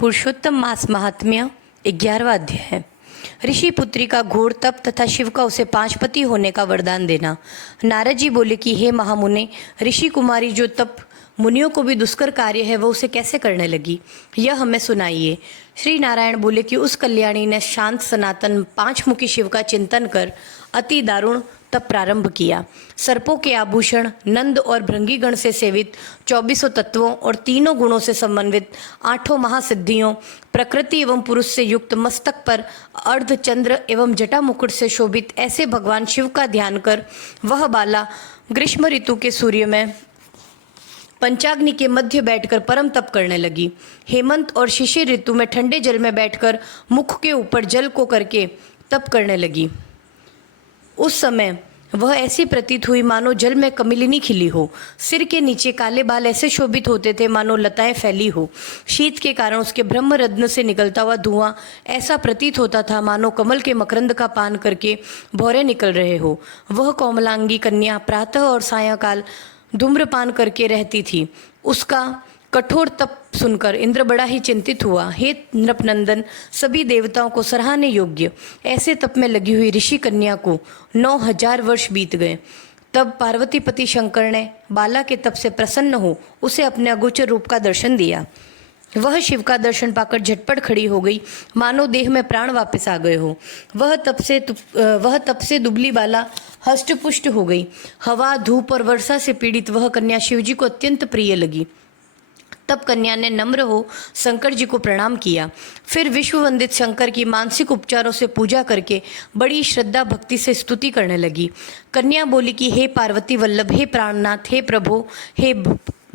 पुरुषोत्तम मास महात्म्य 11वां अध्याय। ऋषि पुत्री का घोर तप तथा शिव का उसे 5 पति होने का वरदान देना। नारद जी बोले कि हे महामुने, ऋषि कुमारी जो तप मुनियों को भी दुष्कर कार्य है वह उसे कैसे करने लगी, यह हमें सुनाइए। श्री नारायण बोले कि उस कल्याणी ने शांत सनातन 5 मुखी शिव का चिंतन कर अति दारुण तप प्रारंभ किया। सर्पों के आभूषण, नंद और भृंगीगण से सेवित 24 तत्वों और तीनों गुणों से समन्वित 8 महासिद्धियों, प्रकृति एवं पुरुष से युक्त मस्तक पर अर्धचंद्र एवं जटा मुकुट से शोभित ऐसे भगवान शिव का ध्यान कर वह बाला ग्रीष्म ऋतु के सूर्य में पंचाग्नि के मध्य बैठकर परम तप करने लगी। हेमंत और शिशिर ऋतु में ठंडे जल में बैठकर मुख के ऊपर जल को करके तप करने लगी। उस समय वह ऐसी प्रतीत हुई मानो जल में कमलिनी खिली हो। सिर के नीचे काले बाल ऐसे शोभित होते थे मानो लताएं फैली हो। शीत के कारण उसके ब्रह्म रत्न से निकलता हुआ धुआं ऐसा प्रतीत होता था मानो कमल के मकरंद का पान करके भौरे निकल रहे हो। वह कोमलांगी कन्या प्रातः और सायंकाल धूम्रपान करके रहती थी। उसका कठोर तप सुनकर इंद्र बड़ा ही चिंतित हुआ। हे नृपनंदन, सभी देवताओं को सराहने योग्य ऐसे तप में लगी हुई ऋषि कन्या को 9000 वर्ष बीत गए। तब पार्वतीपति शंकर ने बाला के तप से प्रसन्न हो उसे अपने अगोचर रूप का दर्शन दिया। वह शिव का दर्शन पाकर झटपट खड़ी हो गई, मानो देह में प्राण वापस आ गए हो। वह तप से दुबली बाला हष्टपुष्ट हो गई। हवा, धूप और वर्षा से पीड़ित वह कन्या शिवजी को अत्यंत प्रिय लगी। तब कन्या ने नम्र हो शंकर जी को प्रणाम किया। फिर विश्व वंदित शंकर की मानसिक उपचारों से पूजा करके बड़ी श्रद्धा भक्ति से स्तुति करने लगी। कन्या बोली कि हे पार्वती वल्लभ, हे प्राणनाथ, हे प्रभो, हे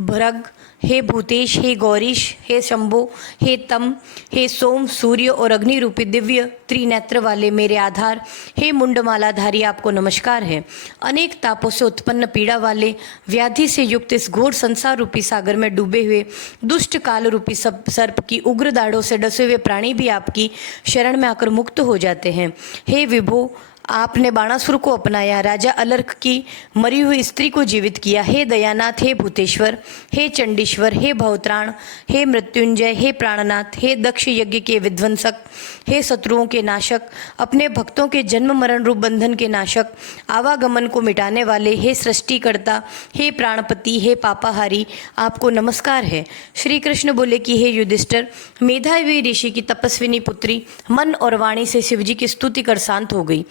भरग, हे भूतेश, हे गौरीश, हे शंभो, हे तम, हे सोम, सूर्य और अग्नि रूपी दिव्य त्रिनेत्र वाले मेरे आधार, हे मुंडमालाधारी, आपको नमस्कार है। अनेक तापों से उत्पन्न पीड़ा वाले व्याधि से युक्त इस घोर संसार रूपी सागर में डूबे हुए दुष्ट काल रूपी सर्प की उग्र दाढ़ों से डसे हुए प्राणी भी आपकी शरण में आकर मुक्त हो जाते हैं। हे विभो, आपने बाणासुर को अपनाया, राजा अलर्क की मरी हुई स्त्री को जीवित किया। हे दयानाथ, हे भूतेश्वर, हे चंडीश्वर, हे भवत्राण, हे मृत्युंजय, हे प्राणनाथ, हे दक्ष यज्ञ के विध्वंसक, हे शत्रुओं के नाशक, अपने भक्तों के जन्म मरण रूप बंधन के नाशक, आवागमन को मिटाने वाले, हे सृष्टिकर्ता, हे प्राणपति, हे पापाहारी, आपको नमस्कार है। श्री कृष्ण बोले कि हे युधिष्ठिर, मेधावी ऋषि की तपस्विनी पुत्री मन और वाणी से शिवजी की स्तुति कर शांत हो गई।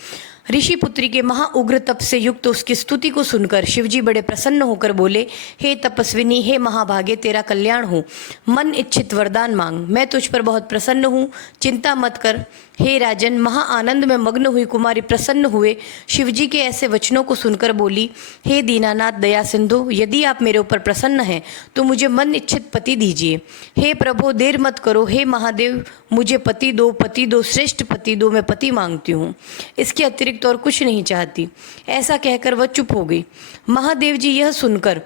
ऋषि पुत्री के महा उग्र तप से युक्त उसकी स्तुति को सुनकर शिवजी बड़े प्रसन्न होकर बोले, हे तपस्विनी, हे महाभागे, तेरा कल्याण हो। मन इच्छित वरदान मांग, मैं तुझ पर बहुत प्रसन्न हूँ, चिंता मत कर। हे राजन, महा आनंद में मग्न हुई कुमारी प्रसन्न हुए शिवजी के ऐसे वचनों को सुनकर बोली, हे दीनानाथ दया सिंधु, यदि आप मेरे ऊपर प्रसन्न हैं तो मुझे मन इच्छित पति दीजिए। हे प्रभु, देर मत करो। हे महादेव, मुझे पति दो, श्रेष्ठ पति दो, मैं पति मांगती हूँ, इसके अतिरिक्त और कुछ नहीं चाहती। ऐसा कहकर वह चुप हो गई। महादेव जी यह सुनकर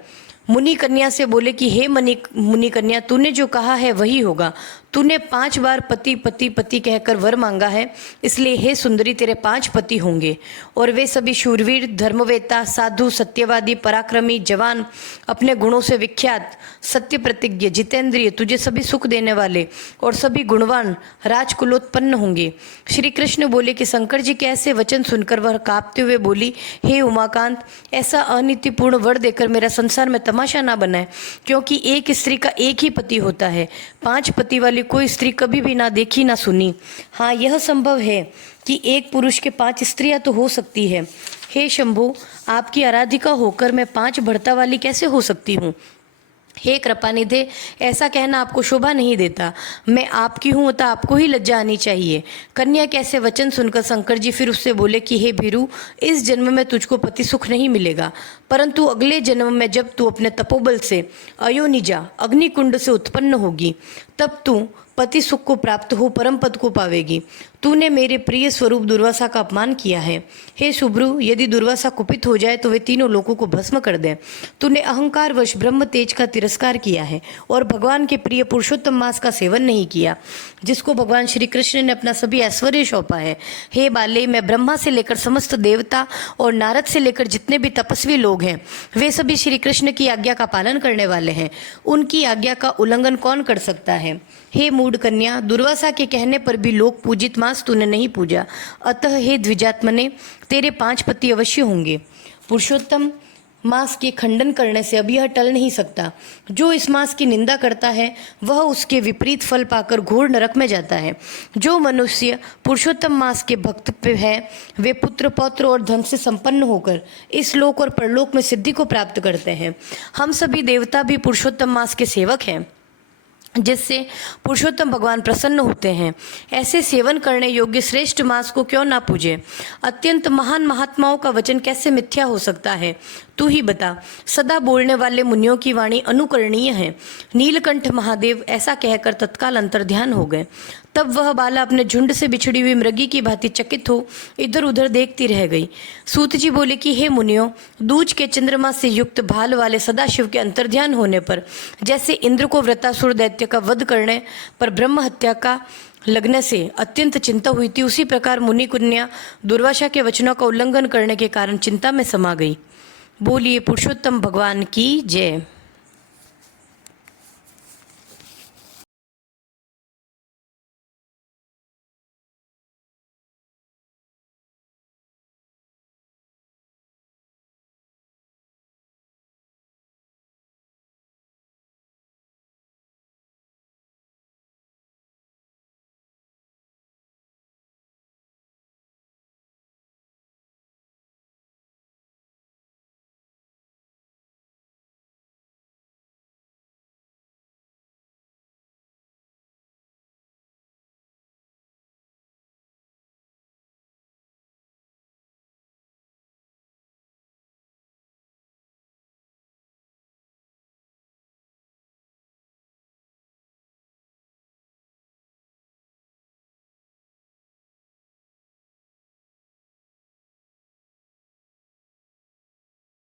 मुनि कन्या से बोले कि हे मुनि कन्या, तूने जो कहा है वही होगा। तूने 5 बार पति पति पति कहकर वर मांगा है, इसलिए हे सुंदरी, तेरे 5 पति होंगे और वे सभी शूरवीर, धर्मवेता, साधु, सत्यवादी, पराक्रमी, जवान, अपने गुणों से विख्यात, सत्य प्रतिज्ञ, जितेंद्रिय, तुझे सभी सुख देने वाले और सभी गुणवान राजकुलोत्पन्न होंगे। श्री कृष्ण बोले कि शंकर जी के ऐसे वचन सुनकर वह कांपते हुए बोली, हे उमाकांत, ऐसा अनीतिपूर्ण वर देकर मेरा संसार में तमाशा ना बनाए, क्योंकि एक स्त्री का एक ही पति होता है। 5 पति वाली कोई स्त्री कभी भी ना देखी ना सुनी। हाँ, यह संभव है कि एक पुरुष के 5 स्त्रियां तो हो सकती है। हे शंभो, आपकी आराधिका होकर मैं 5 भर्ता वाली कैसे हो सकती हूँ। हे कृपानिधे, ऐसा कहना आपको शोभा नहीं देता। मैं आपकी हूँ तो आपको ही लज्जा आनी चाहिए। कन्या के ऐसे वचन सुनकर शंकर जी फिर उससे बोले कि हे भीरू, इस जन्म में तुझको पति सुख नहीं मिलेगा, परंतु अगले जन्म में जब तू अपने तपोबल से अयोनिजा अग्निकुंड से उत्पन्न होगी, तब तू पति सुख को प्राप्त हो परम पद को पावेगी। तूने मेरे प्रिय स्वरूप दुर्वासा का अपमान किया है। हे शुभ्रु, यदि दुर्वासा कुपित हो जाए तो वे तीनों लोकों को भस्म कर दे। तूने अहंकारवश ब्रह्म तेज का तिरस्कार किया है और भगवान के प्रिय पुरुषोत्तम मास का सेवन नहीं किया, जिसको भगवान श्री कृष्ण ने अपना सभी ऐश्वर्य सौंपा है। हे बाले, मैं ब्रह्मा से लेकर समस्त देवता और नारद से लेकर जितने भी तपस्वी लोग हैं, वे सभी श्री कृष्ण की आज्ञा का पालन करने वाले हैं। उनकी आज्ञा का उल्लंघन कौन कर सकता है। हे मूढ़ कन्या, दुर्वासा के कहने पर भी लोक पूजित मांस तूने नहीं पूजा, अतः हे द्विजात्मने तेरे 5 पति अवश्य होंगे। पुरुषोत्तम मांस के खंडन करने से अब यह टल नहीं सकता। जो इस मांस की निंदा करता है वह उसके विपरीत फल पाकर घोर नरक में जाता है। जो मनुष्य पुरुषोत्तम मांस के भक्त है वे पुत्र पौत्र और धन से संपन्न होकर इस लोक और परलोक में सिद्धि को प्राप्त करते हैं। हम सभी देवता भी पुरुषोत्तम मांस के सेवक हैं, जिससे पुरुषोत्तम भगवान प्रसन्न होते हैं। ऐसे सेवन करने योग्य श्रेष्ठ मांस को क्यों ना पूजे? अत्यंत महान महात्माओं का वचन कैसे मिथ्या हो सकता है? तू ही बता। सदा बोलने वाले मुनियों की वाणी अनुकरणीय है। नीलकंठ महादेव ऐसा कहकर तत्काल अंतर्ध्यान हो गए। तब वह बाला अपने झुंड से बिछड़ी हुई मृगी की भांति चकित हो इधर उधर देखती रह गई। सूत जी बोले कि हे मुनियों, दूज के चंद्रमा से युक्त भाल वाले सदाशिव के अंतर्ध्यान होने पर जैसे इंद्र को वृतासुर दैत्य का वध करने पर ब्रह्म हत्या का लगने से अत्यंत चिंता हुई थी, उसी प्रकार मुनि कन्या दुर्वासा के वचनों का उल्लंघन करने के कारण चिंता में समा गई। बोलिए पुरुषोत्तम भगवान की जय।